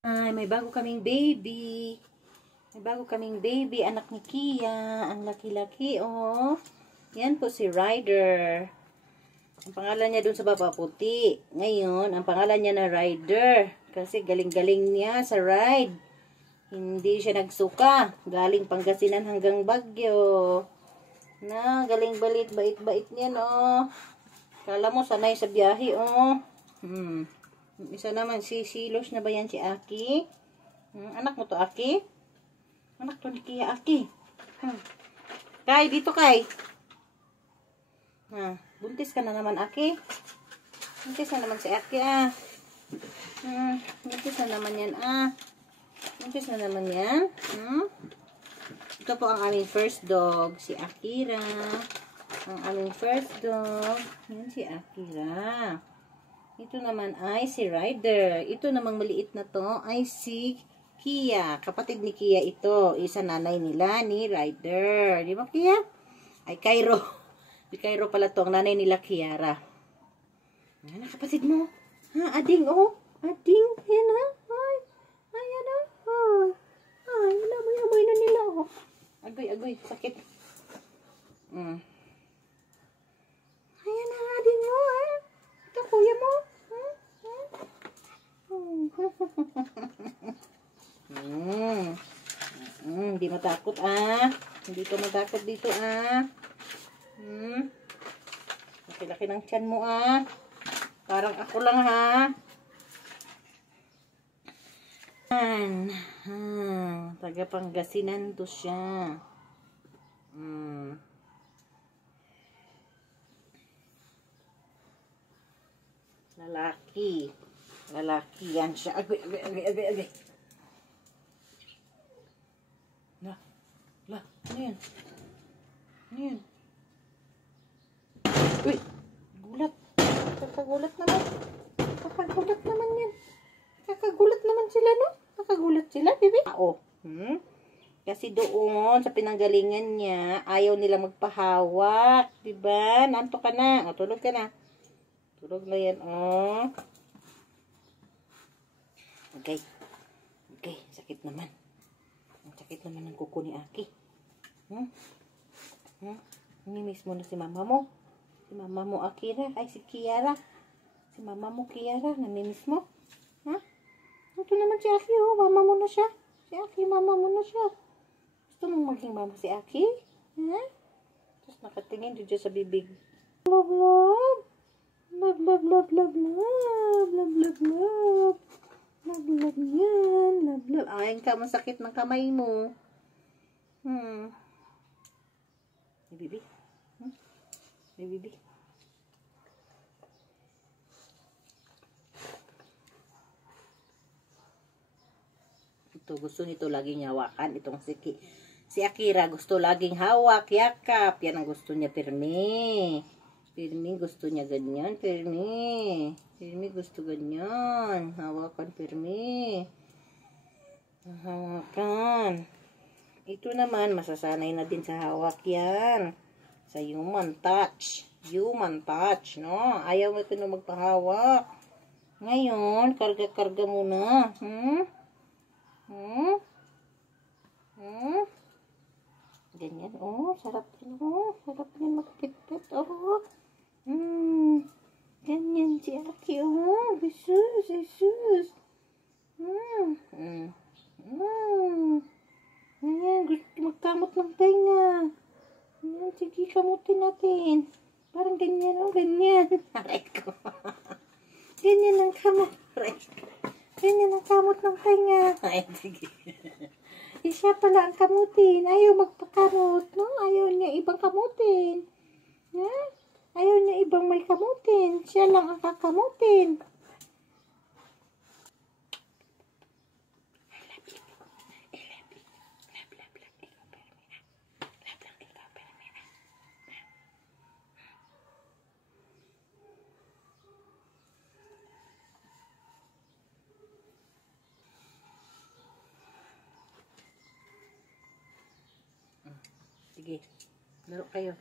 Ay, may bago kaming baby. May bago kaming baby, anak ni Kia. Ang laki-laki, oh. Yan po si Ryder. Ang pangalan niya dun sa baba puti. Ngayon, ang pangalan niya na Ryder. Kasi galing-galing niya sa ride. Hindi siya nagsuka. Galing Pangasinan hanggang Baguio. Na, galing balit, bait-bait niya, no. Kala mo, sanay sa biyahe, oh. Isa naman, si Silos na ba yan, si Aki? Anak mo to, Aki? Anak to ni Kia, Aki. Kay, dito, Kay. Buntis ka na naman, Aki. Buntis na naman si Aki, ah. Buntis na naman yan, ah. Buntis na naman yan. Ito po ang aming first dog, si Akira. Ang aming first dog, yan si Akira. Ito naman ay si Ryder. Ito namang maliit na to ay si Kia. Kapatid ni Kia ito. Isa nanay nila ni Ryder. Di ba, Kia? Ay, Cairo. Si Cairo pala to. Ang nanay nila, Kiara. Yan, kapatid mo. Ading, oh. Ading. Yan, ha? Ay. Ayan, ha? Ay, amoy na nila, oh. Agoy. Sakit. Ayan na, ading mo, ha? Ito, kuya mo. Hindi matakot, ah. Hindi ka matakot dito, ah. Laki-laki ng tiyan mo, ah. Parang ako lang, ha. Taga Pangasinan to siya. Lalaki. Lalaki yan siya. Agay. Ano yan? Ano yan? Uy! Gulat. Kakagulat naman. Kakagulat naman yan. Kakagulat naman sila, no? Kakagulat sila, bebe. Kasi doon, sa pinanggalingan niya, ayaw nila magpahawak. Diba? Nanto ka na. O, tulog ka na. Tulog na yan, oh. Okay. Sakit naman. Ang sakit naman ng kuko ni Aki. Nimiss mo na si mama mo. Si mama mo, Akira. Ay, si Kiara. Si mama mo, Kiara. Namimiss mo? Ito naman si Aki, oh. Mama mo na siya. Si Aki, mama mo na siya. Gusto mong maging mama si Aki? Tapos nakatingin dito sa bibig. Love. Love yan. Love. Ayan ka, masakit ng kamay mo. Baby. Baby. Ito, gusto nito laging hawakan. Itong si Akira, gusto laging hawak, yakap. Yan ang gusto niya, Pirmi. Pirmi, gusto niya ganyan, Pirmi. Pirmi, gusto ganyan. Hawakan, Pirmi. Hawakan. Ito naman, masasanay na din sa hawak yan. Sa human touch. Human touch, no? Ayaw mo ito na magpahawak. Ngayon, karga-karga muna. Ganyan, oh. Sarap din, oh. Sarap din magpit-pit, oh. Ganyan si Aki, oh. Jesus. Ayan, gusto magkamot ng tenga. Ayan, sige, kamutin natin. Parang ganyan, oh, ganyan. Aray ko. Ganyan ang kamot. Aray ko. Ganyan ang kamot ng tenga. Ay, sige. Siya pala ang kamutin. Ayaw magpakamot, no? Ayaw niya ibang kamutin. Ayaw niya ibang may kamutin. Siya lang ang kakamutin. Sige, laro kayo.